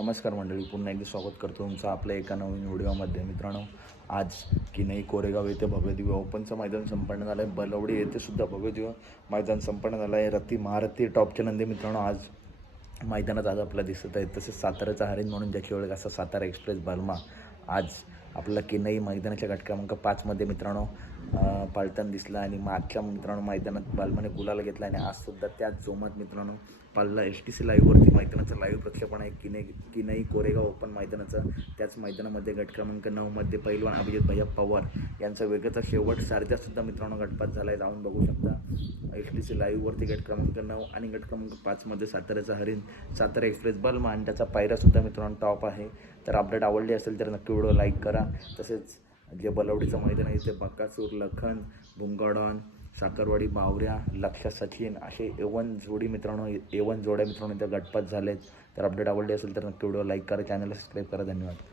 नमस्कार मंडळी, पुन्हा एकदा स्वागत करतो तुमचं आपल्या एका नवीन व्हिडिओमध्ये. मित्रांनो, आज किनई कोरेगाव येथे भव्य दिव्य ओपनचं मैदान संपन्न झालं आहे. बलवडी येथे सुद्धा भव्य दिव्य मैदान संपन्न झालं आहे. महारथी टॉपचे नंदी मित्रांनो आज मैदानात आपल्याला दिसत आहेत. तसेच साताऱ्याचा हरिण म्हणून ज्याची ओळख असा सातारा एक्सप्रेस बलमा आज आपल्याला किनई मैदानाच्या गट क्रमांक 5मध्ये मित्रांनो पाळताना दिसला. आणि मागच्या मित्रांनो मैदानात बालमाने गुलाल घेतला आणि आज सुद्धा त्याच जोमात मित्रांनो पाल्ला STC लाईव्हवरती मैदानाचं लाईव्ह प्रक्षेपण आहे किनई कोरेगाव ओपन मैदानाचं. त्याच मैदानामध्ये गट क्रमांक 9मध्ये पैलवान अभिजित भैया पवार यांचा वेगळाचा शेवट सारख्यासुद्धा मित्रांनो गटपात झाला आहे. जाऊन बघू शकता STC लाईव्हवरती गट क्रमांक 9 आणि गट क्रमांक 5मध्ये साताऱ्याचा हरिण, सातारा एक्सप्रेस बलमा आणि त्याचा पायरासुद्धा मित्रांनो टॉप आहे. तर अपडेट आवडली असेल तर नक्की व्हिडिओ लाईक करा. तसेच जे बलवडीचं मैदान आहे ते बक्कासूर, लखन, भुंगाडॉन, साखरवाडी, बावऱ्या, लक्ष, सचिन असे A1 जोडी मित्रांनो A1 जोड्या मित्रांनो त्या गटपात झालेत. तर अपडेट आवडली असेल तर नक्की व्हिडिओ लाईक करा, चॅनलला सबस्क्राईब करा. धन्यवाद.